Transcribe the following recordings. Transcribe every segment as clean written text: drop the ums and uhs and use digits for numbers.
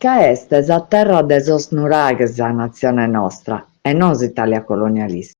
Ca est sa terra de sos nuraghes a nazione nostra, e non s'Italia colonialista.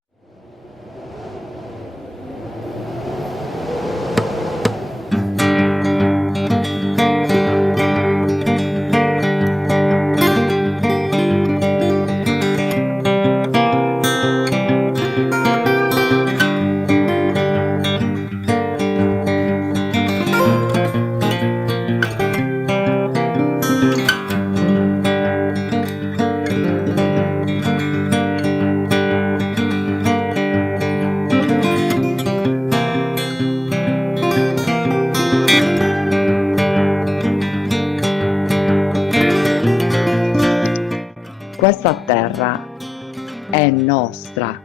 Questa terra è nostra.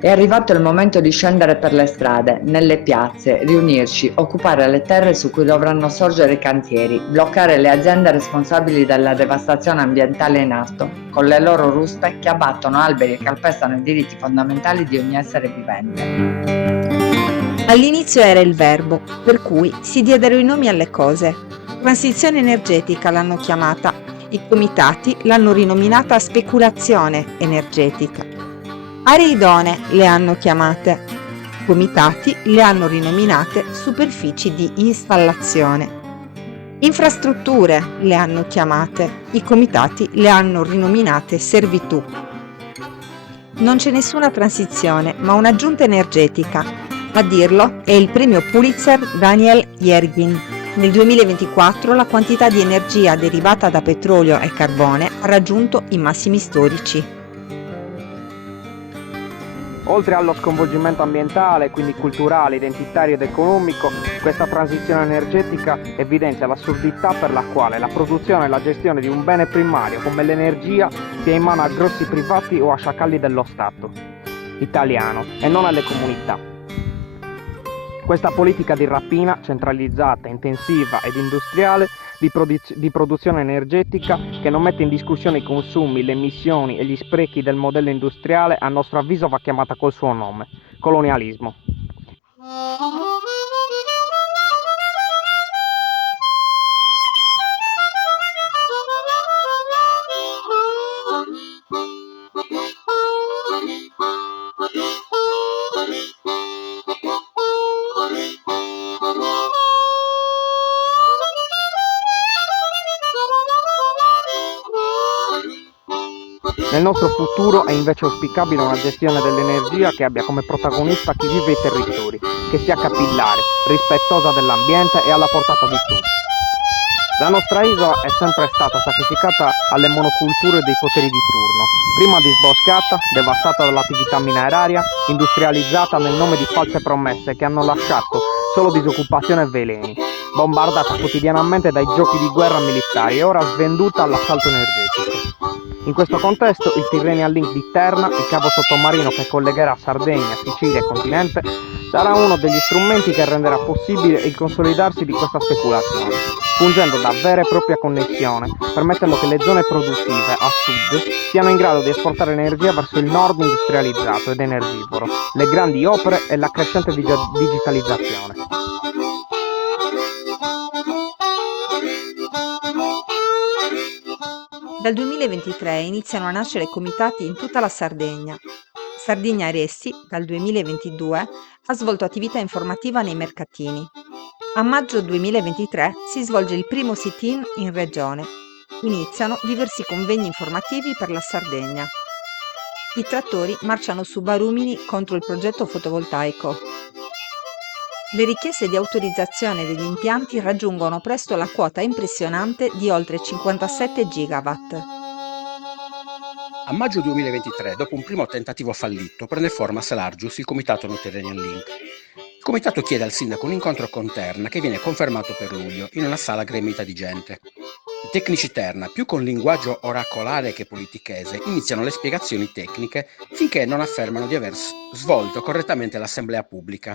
È arrivato il momento di scendere per le strade, nelle piazze, riunirci, occupare le terre su cui dovranno sorgere i cantieri, bloccare le aziende responsabili della devastazione ambientale in atto, con le loro ruspe che abbattono alberi e calpestano i diritti fondamentali di ogni essere vivente. All'inizio era il verbo, per cui si diedero i nomi alle cose. Transizione energetica l'hanno chiamata, i comitati l'hanno rinominata speculazione energetica. Aree idonee le hanno chiamate, i comitati le hanno rinominate superfici di installazione. Infrastrutture le hanno chiamate, i comitati le hanno rinominate servitù. Non c'è nessuna transizione, ma un'aggiunta energetica. A dirlo è il premio Pulitzer Daniel Yergin. Nel 2024 la quantità di energia derivata da petrolio e carbone ha raggiunto i massimi storici. Oltre allo sconvolgimento ambientale, quindi culturale, identitario ed economico, questa transizione energetica evidenzia l'assurdità per la quale la produzione e la gestione di un bene primario come l'energia sia in mano a grossi privati o a sciacalli dello Stato italiano e non alle comunità. Questa politica di rapina centralizzata, intensiva ed industriale di produzione energetica che non mette in discussione i consumi, le emissioni e gli sprechi del modello industriale, a nostro avviso va chiamata col suo nome: colonialismo. Nel nostro futuro è invece auspicabile una gestione dell'energia che abbia come protagonista chi vive i territori, che sia capillare, rispettosa dell'ambiente e alla portata di tutti. La nostra isola è sempre stata sacrificata alle monoculture dei poteri di turno, prima disboscata, devastata dall'attività mineraria, industrializzata nel nome di false promesse che hanno lasciato solo disoccupazione e veleni, bombardata quotidianamente dai giochi di guerra militari e ora svenduta all'assalto energetico. In questo contesto il Tyrrhenian Link di Terna, il cavo sottomarino che collegherà Sardegna, Sicilia e continente, sarà uno degli strumenti che renderà possibile il consolidarsi di questa speculazione, fungendo da vera e propria connessione, permettendo che le zone produttive a sud siano in grado di esportare energia verso il nord industrializzato ed energivoro, le grandi opere e la crescente digitalizzazione. Dal 2023 iniziano a nascere comitati in tutta la Sardegna. Sardegna Ressi, dal 2022, ha svolto attività informativa nei mercatini. A maggio 2023 si svolge il primo sit-in in regione. Iniziano diversi convegni informativi per la Sardegna. I trattori marciano su Barumini contro il progetto fotovoltaico. Le richieste di autorizzazione degli impianti raggiungono presto la quota impressionante di oltre 57 gigawatt. A maggio 2023, dopo un primo tentativo fallito, prende forma a Salargius il comitato No Tyrrhenian Link. Il comitato chiede al sindaco un incontro con Terna che viene confermato per luglio in una sala gremita di gente. I tecnici Terna, più con linguaggio oracolare che politichese, iniziano le spiegazioni tecniche finché non affermano di aver svolto correttamente l'assemblea pubblica,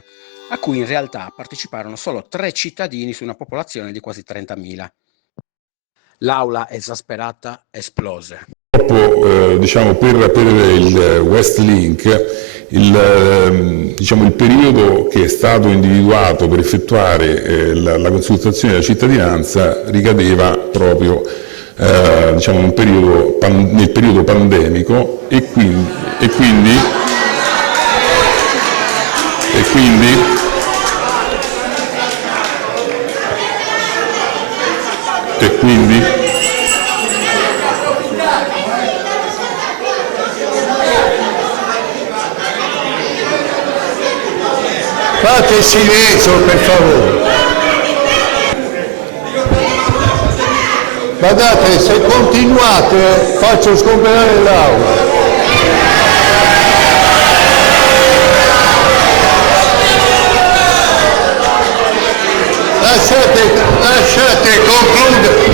a cui in realtà parteciparono solo 3 cittadini su una popolazione di quasi 30.000. L'aula esasperata esplose. Diciamo, per il West Link il periodo che è stato individuato per effettuare la consultazione della cittadinanza ricadeva proprio diciamo, nel periodo pandemico e quindi fate silenzio per favore. Guardate, se continuate faccio sgomberare l'aula. Lasciate concludere,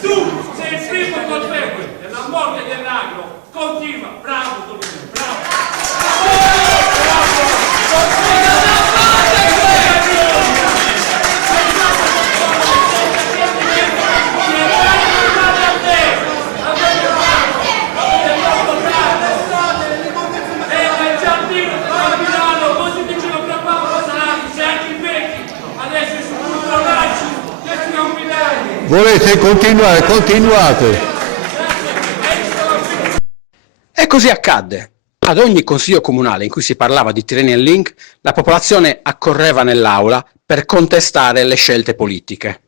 Tu sei il primo colpevole della morte dell'agro. Continua, bravo Torino, bravo. Volete continuare? Continuate. E così accadde. Ad ogni consiglio comunale in cui si parlava di Tyrrhenian Link, la popolazione accorreva nell'aula per contestare le scelte politiche.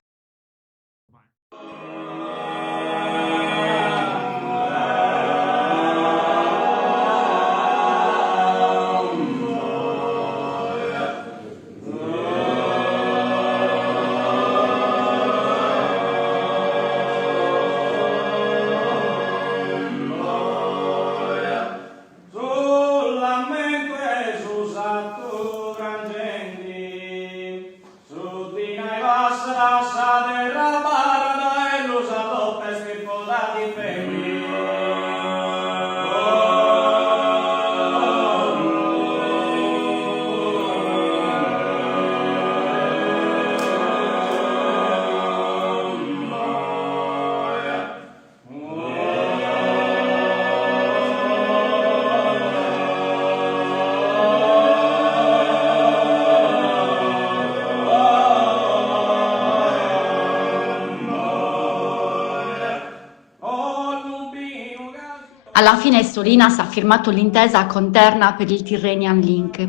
Alla fine Solinas ha firmato l'intesa con Terna per il Tyrrhenian Link.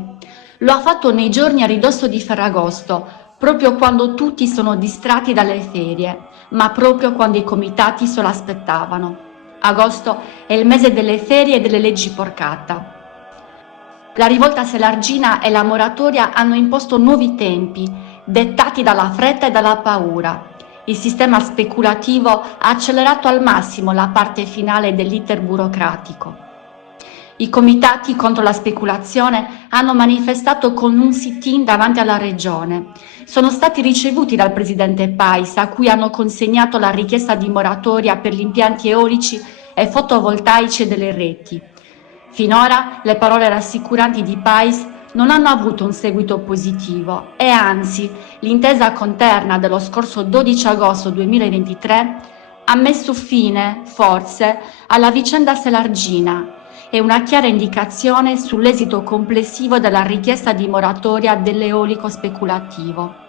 Lo ha fatto nei giorni a ridosso di Ferragosto, proprio quando tutti sono distratti dalle ferie, ma proprio quando i comitati se lo aspettavano. Agosto è il mese delle ferie e delle leggi porcata. La rivolta selargina e la moratoria hanno imposto nuovi tempi, dettati dalla fretta e dalla paura. Il sistema speculativo ha accelerato al massimo la parte finale dell'iter burocratico. I comitati contro la speculazione hanno manifestato con un sit-in davanti alla regione. Sono stati ricevuti dal presidente Pais, a cui hanno consegnato la richiesta di moratoria per gli impianti eolici e fotovoltaici delle reti. Finora le parole rassicuranti di Pais non hanno avuto un seguito positivo e anzi l'intesa con Terna dello scorso 12 agosto 2023 ha messo fine, forse, alla vicenda selargina e una chiara indicazione sull'esito complessivo della richiesta di moratoria dell'eolico speculativo.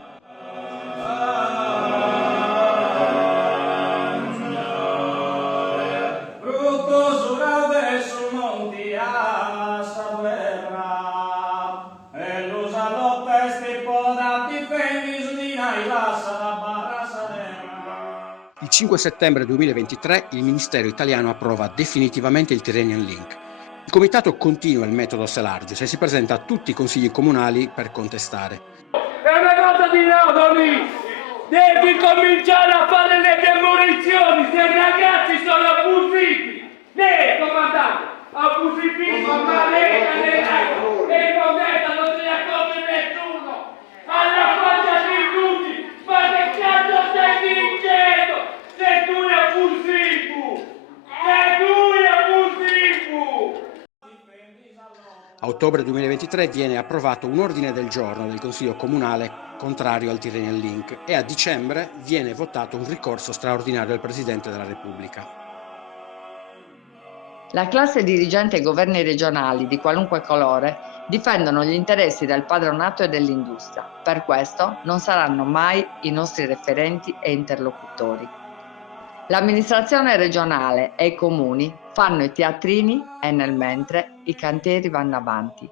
Il 5 settembre 2023 il Ministero italiano approva definitivamente il Tyrrhenian Link. Il comitato continua il metodo Selargius e si presenta a tutti i consigli comunali per contestare. È una cosa di Rodoli! Devi cominciare a fare le demolizioni se i ragazzi sono abusivi! Comandante! Abusivi, ma lega e non se ne accorge nessuno! Alla faccia di tutti! Ma che cazzo stai dicendo? Sei tu abusivo! Sei tu abusivo! A ottobre 2023 viene approvato un ordine del giorno del Consiglio Comunale contrario al Tyrrhenian Link e a dicembre viene votato un ricorso straordinario al Presidente della Repubblica. La classe dirigente ai governi regionali di qualunque colore Difendono gli interessi del padronato e dell'industria. Per questo non saranno mai i nostri referenti e interlocutori. L'amministrazione regionale e i comuni fanno i teatrini e nel mentre i cantieri vanno avanti.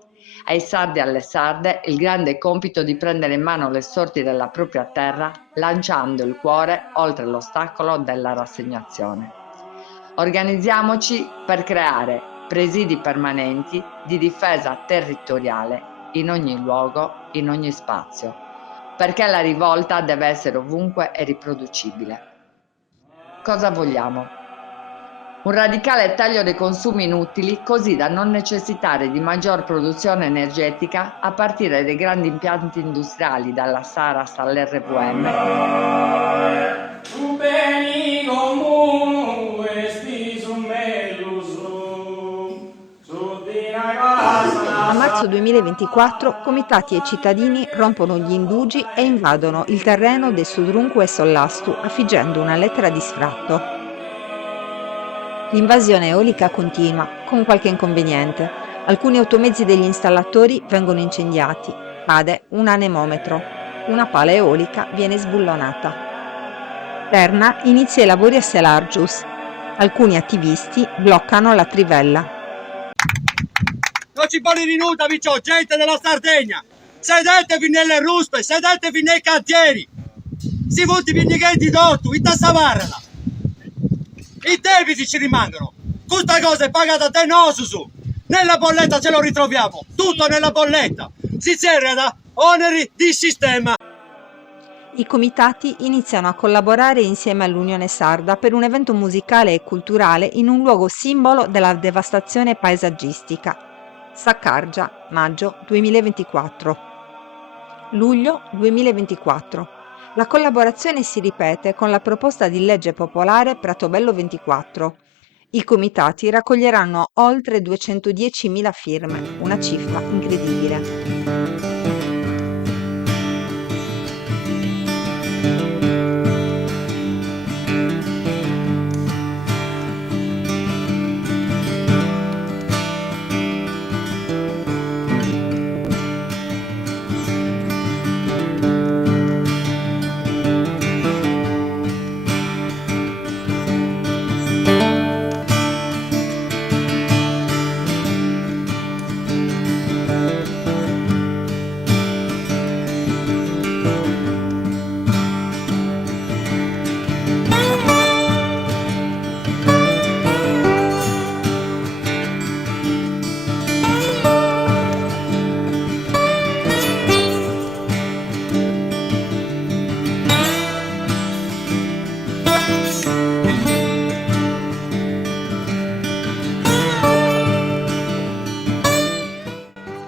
Ai sardi e alle sarde il grande compito di prendere in mano le sorti della propria terra, lanciando il cuore oltre l'ostacolo della rassegnazione. Organizziamoci per creare presidi permanenti di difesa territoriale in ogni luogo, in ogni spazio, perché la rivolta deve essere ovunque e riproducibile. Cosa vogliamo? Un radicale taglio dei consumi inutili, così da non necessitare di maggior produzione energetica a partire dai grandi impianti industriali, dalla Saras all'RVM. A marzo 2024 comitati e cittadini rompono gli indugi e invadono il terreno del Sudrunque e Sollastu affiggendo una lettera di sfratto. L'invasione eolica continua, con qualche inconveniente. Alcuni automezzi degli installatori vengono incendiati, cade un anemometro, una pala eolica viene sbullonata. Terna inizia i lavori a Selargius. Alcuni attivisti bloccano la trivella. Non ci pone rinuta, vicino, gente della Sardegna! Sedetevi nelle ruspe, sedetevi nei cantieri! Si vuoti pignighetti d'otto, in tassavarrala! I debiti ci rimangono! Questa cosa è pagata da no su! Nella bolletta ce lo ritroviamo! Tutto nella bolletta! Si serve da oneri di sistema! I comitati iniziano a collaborare insieme all'Unione Sarda per un evento musicale e culturale in un luogo simbolo della devastazione paesaggistica. Saccargia, maggio 2024. Luglio 2024. La collaborazione si ripete con la proposta di legge popolare Pratobello 24. I comitati raccoglieranno oltre 210.000 firme, una cifra incredibile.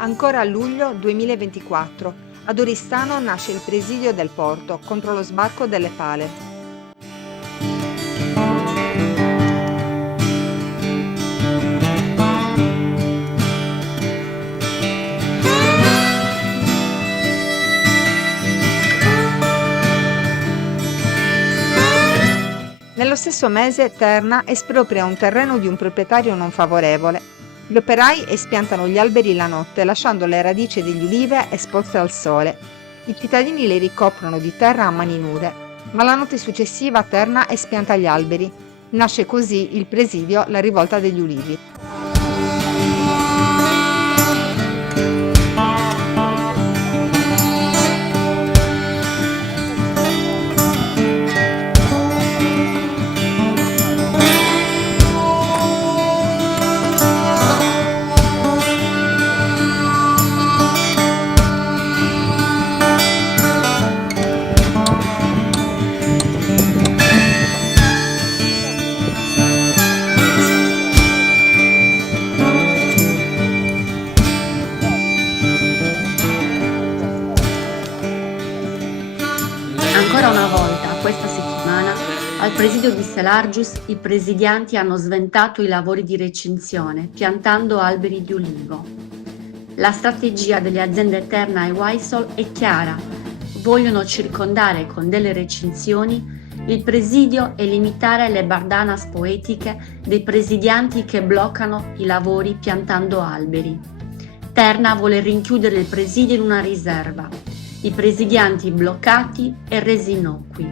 Ancora a luglio 2024, ad Oristano nasce il presidio del porto contro lo sbarco delle pale. Nello stesso mese Terna espropria un terreno di un proprietario non favorevole. Gli operai espiantano gli alberi la notte, lasciando le radici degli ulive esposte al sole. I cittadini le ricoprono di terra a mani nude, ma la notte successiva Terna espianta gli alberi. Nasce così il presidio La Rivolta degli Ulivi. Ancora una volta, questa settimana, al presidio di Selargius i presidianti hanno sventato i lavori di recinzione, piantando alberi di ulivo. La strategia delle aziende Terna e Wisol è chiara. Vogliono circondare con delle recinzioni il presidio e limitare le bardanas poetiche dei presidianti che bloccano i lavori piantando alberi. Terna vuole rinchiudere il presidio in una riserva, i presidianti bloccati e resi innocui.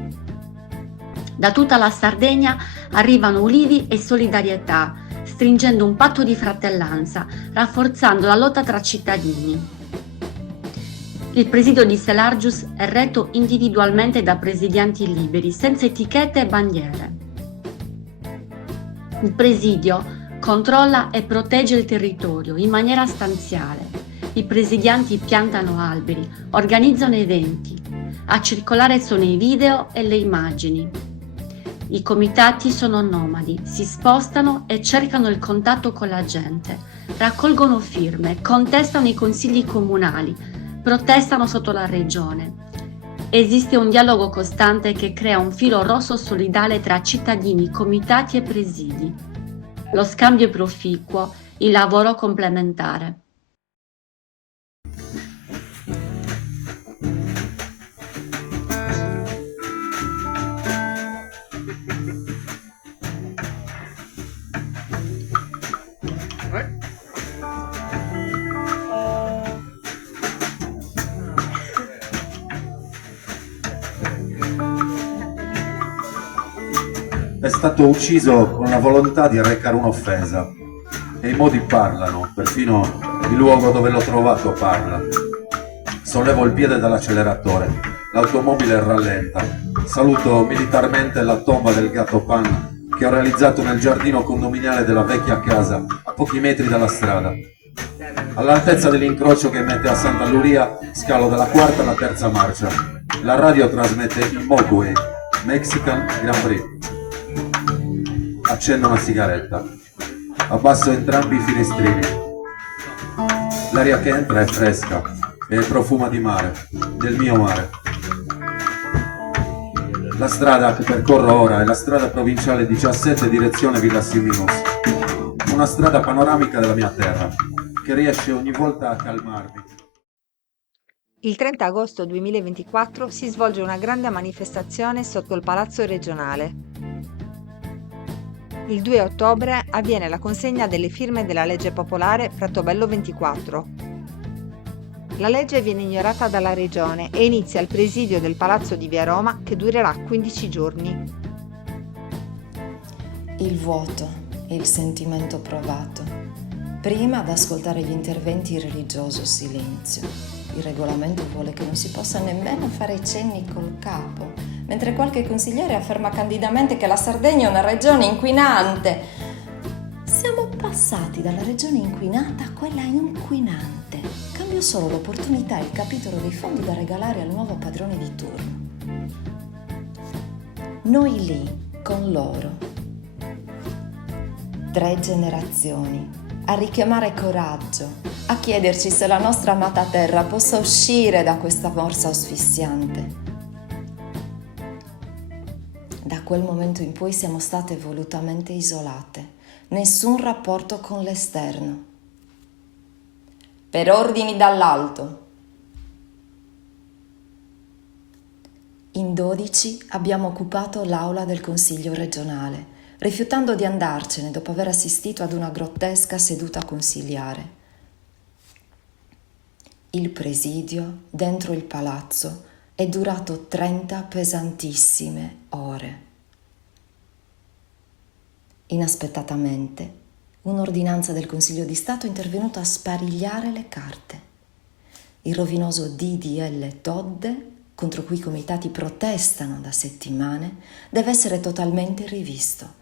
Da tutta la Sardegna arrivano ulivi e solidarietà, stringendo un patto di fratellanza, rafforzando la lotta tra cittadini. Il presidio di Selargius è retto individualmente da presidianti liberi, senza etichette e bandiere. Il presidio controlla e protegge il territorio in maniera stanziale. I presidianti piantano alberi, organizzano eventi. A circolare sono i video e le immagini. I comitati sono nomadi, si spostano e cercano il contatto con la gente, raccolgono firme, contestano i consigli comunali, protestano sotto la regione. Esiste un dialogo costante che crea un filo rosso solidale tra cittadini, comitati e presidi. Lo scambio è proficuo, il lavoro complementare. È stato ucciso con la volontà di arrecare un'offesa. E i modi parlano, perfino il luogo dove l'ho trovato parla. Sollevo il piede dall'acceleratore, l'automobile rallenta. Saluto militarmente la tomba del gatto Pan che ho realizzato nel giardino condominiale della vecchia casa, a pochi metri dalla strada. All'altezza dell'incrocio che mette a Santa Luria, scalo dalla quarta alla terza marcia. La radio trasmette il Mogwai, Mexican Grand Prix. Accendo una sigaretta. Abbasso entrambi i finestrini. L'aria che entra è fresca e profuma di mare, del mio mare. La strada che percorro ora è la strada provinciale 17 direzione Villa Siminos. Una strada panoramica della mia terra, che riesce ogni volta a calmarmi. Il 30 agosto 2024 si svolge una grande manifestazione sotto il Palazzo Regionale. Il 2 ottobre avviene la consegna delle firme della legge popolare Pratobello 24. La legge viene ignorata dalla Regione e inizia il presidio del Palazzo di Via Roma che durerà 15 giorni. Il vuoto e il sentimento provato. Prima ad ascoltare gli interventi il religioso silenzio. Il regolamento vuole che non si possa nemmeno fare i cenni col capo, mentre qualche consigliere afferma candidamente che la Sardegna è una regione inquinante. Siamo passati dalla regione inquinata a quella inquinante. Cambio solo l'opportunità e il capitolo dei fondi da regalare al nuovo padrone di turno. Noi lì, con loro. 3 generazioni, a richiamare coraggio, a chiederci se la nostra amata terra possa uscire da questa morsa asfissiante. Da quel momento in poi siamo state volutamente isolate, nessun rapporto con l'esterno. Per ordini dall'alto. In 12 abbiamo occupato l'aula del Consiglio regionale, rifiutando di andarcene dopo aver assistito ad una grottesca seduta consiliare. Il presidio dentro il palazzo è durato 30 pesantissime ore. Inaspettatamente, un'ordinanza del Consiglio di Stato è intervenuta a sparigliare le carte. Il rovinoso DDL Todde, contro cui i comitati protestano da settimane, deve essere totalmente rivisto.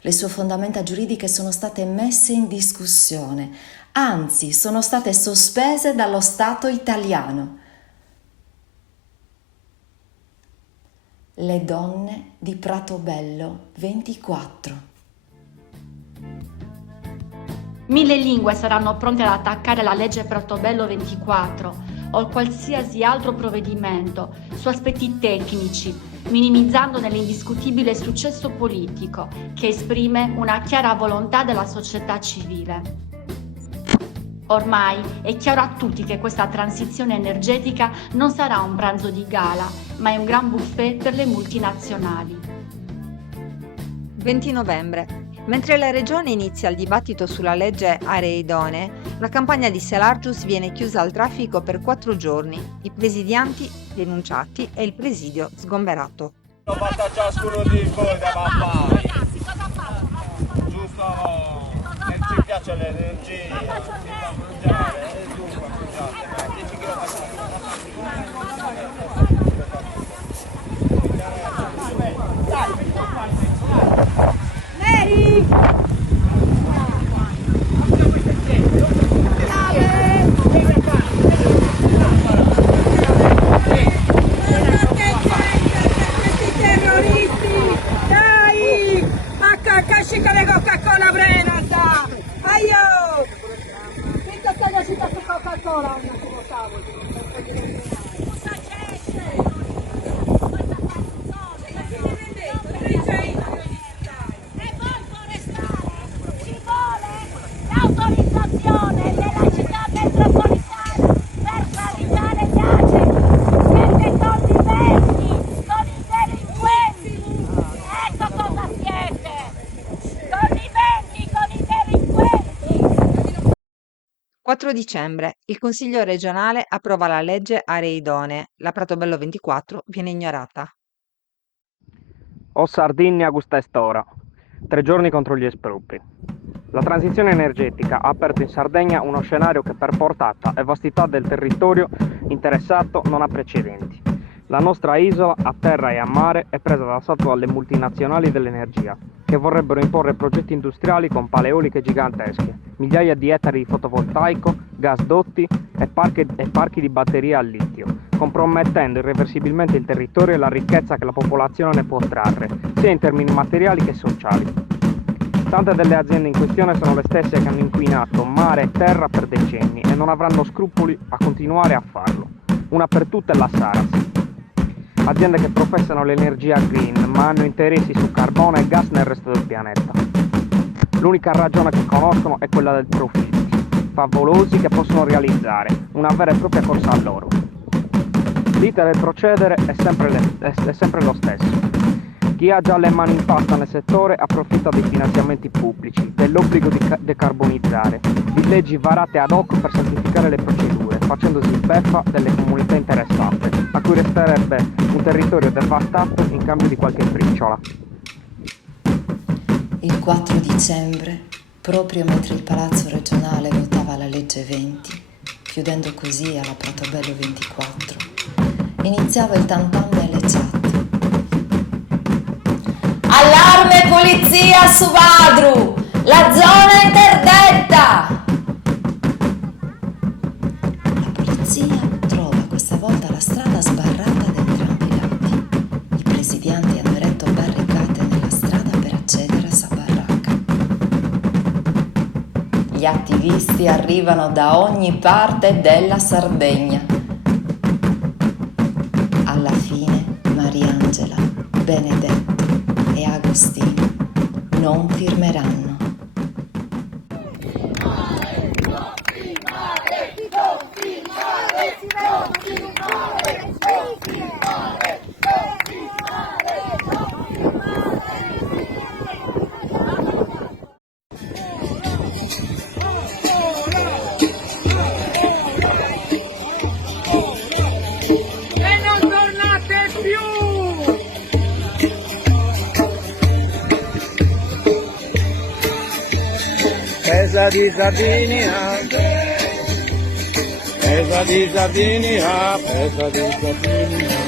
Le sue fondamenta giuridiche sono state messe in discussione, anzi sono state sospese dallo Stato italiano. Le donne di Pratobello 24. 1000 lingue saranno pronte ad attaccare la legge Pratobello 24 o qualsiasi altro provvedimento su aspetti tecnici, minimizzandone l'indiscutibile successo politico che esprime una chiara volontà della società civile. Ormai è chiaro a tutti che questa transizione energetica non sarà un pranzo di gala, ma è un gran buffet per le multinazionali. 20 novembre. Mentre la Regione inizia il dibattito sulla legge aree idonee, la campagna di Selargius viene chiusa al traffico per 4 giorni, i presidianti denunciati e il presidio sgomberato. L'ho fatta ciascuno di voi da papà. Giusto, se ci piace l'energia, si fa mangiare e dunque mangiate. 10 l'autorizzazione della città metropolitana per praticare gli perché con i vecchi, con i delinquenti, ecco cosa siete, conniventi con i delinquenti. 4 dicembre. Il Consiglio regionale approva la legge aree idonee. La Pratobello 24 viene ignorata. O Sardegna gusta estora. 3 giorni contro gli espropri. La transizione energetica ha aperto in Sardegna uno scenario che per portata e vastità del territorio interessato non ha precedenti. La nostra isola, a terra e a mare, è presa d'assalto dalle multinazionali dell'energia, che vorrebbero imporre progetti industriali con pale eoliche gigantesche, migliaia di ettari di fotovoltaico, gasdotti e parchi di batterie al litio, compromettendo irreversibilmente il territorio e la ricchezza che la popolazione ne può trarre, sia in termini materiali che sociali. Tante delle aziende in questione sono le stesse che hanno inquinato mare e terra per decenni e non avranno scrupoli a continuare a farlo. Una per tutte è la Saras. Aziende che professano l'energia green ma hanno interessi su carbone e gas nel resto del pianeta. L'unica ragione che conoscono è quella del profitti, favolosi che possono realizzare, una vera e propria corsa a loro. L'iter del procedere è sempre lo stesso. Chi ha già le mani in pasta nel settore approfitta dei finanziamenti pubblici, dell'obbligo di decarbonizzare, di leggi varate ad hoc per semplificare le procedure, facendosi beffa delle comunità interessate, a cui resterebbe un territorio devastato in cambio di qualche briciola. Il 4 dicembre, proprio mentre il Palazzo regionale votava la legge 20, chiudendo così alla Pratobello 24, iniziava il tantam nelle chat. Allarme polizia su Vadru! La zona è interdetta! La polizia trova questa volta la strada sbarrata da entrambi i lati. I presidianti hanno eretto barricate nella strada per accedere a Sabaracca. Gli attivisti arrivano da ogni parte della Sardegna. Alla fine Mariangela, Benedetto e Agostino non firmeranno. Pesa di Sardinia, pesa di Sardinia, pesa di Sardinia.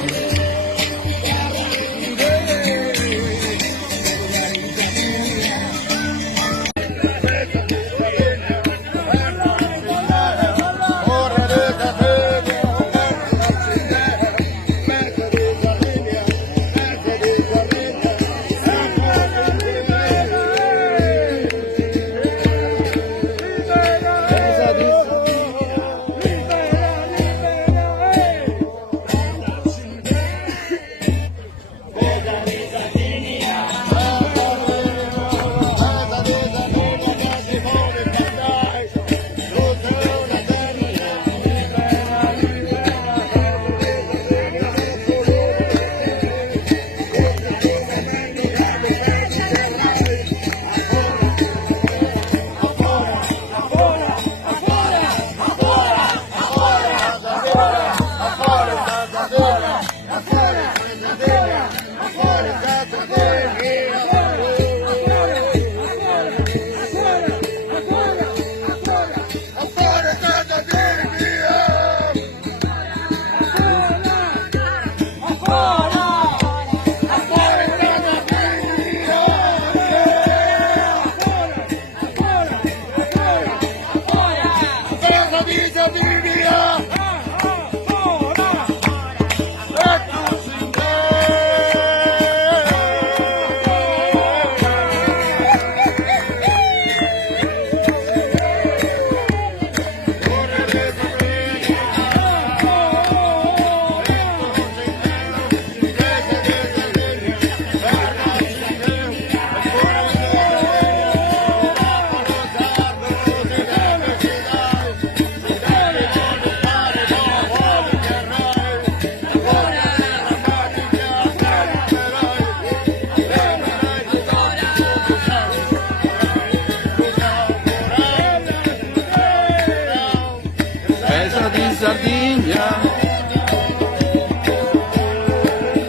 Terra di Sardegna.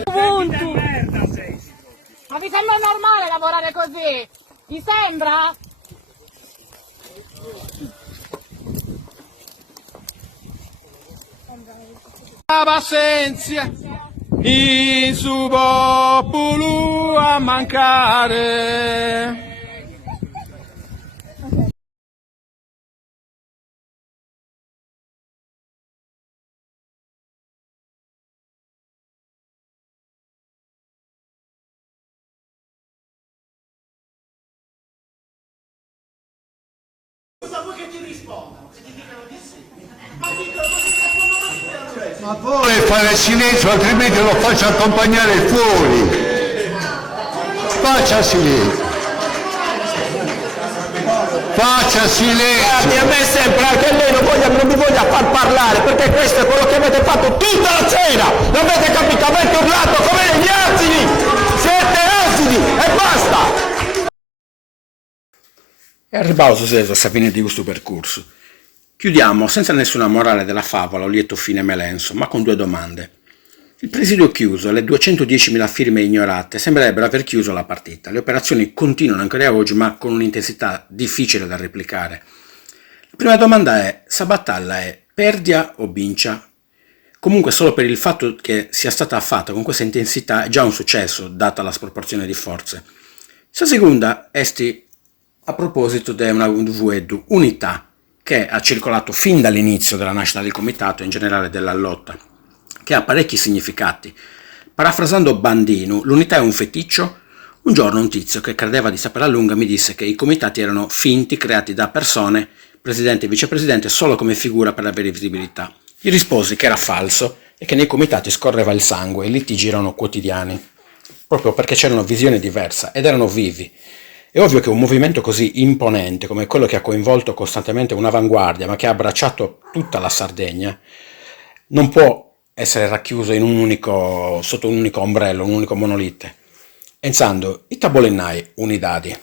Ubuntu. Ma vi sembra normale lavorare così? Vi sembra? La pazienza, il suo popolo a mancare. Ma poi fare silenzio, altrimenti lo faccio accompagnare fuori. Faccia silenzio. Faccia silenzio. A me sembra che lei non mi voglia far parlare, perché questo è quello che avete fatto tutta la sera. L'avete capito? Avete urlato come degli asini. Siete asini e basta. E al ribalzo si è reso Savini di questo percorso. Chiudiamo senza nessuna morale della favola o lieto fine melenso, ma con 2 domande. Il presidio chiuso e le 210.000 firme ignorate sembrerebbero aver chiuso la partita. Le operazioni continuano ancora oggi, ma con un'intensità difficile da replicare. La prima domanda è: sta battaglia è perdia o vincia? Comunque solo per il fatto che sia stata fatta con questa intensità è già un successo, data la sproporzione di forze. La seconda è a proposito di una unità che ha circolato fin dall'inizio della nascita del comitato e in generale della lotta, che ha parecchi significati. Parafrasando Bandino, l'unità è un feticcio. Un giorno un tizio che credeva di saperla lunga mi disse che i comitati erano finti, creati da persone, presidente e vicepresidente, solo come figura per avere visibilità. Gli risposi che era falso e che nei comitati scorreva il sangue e i litigi erano quotidiani, proprio perché c'erano visioni diverse ed erano vivi. È ovvio che un movimento così imponente come quello che ha coinvolto costantemente un'avanguardia, ma che ha abbracciato tutta la Sardegna, non può essere racchiuso sotto un unico ombrello, un unico monolite. Pensando, i tabolinai unidadi.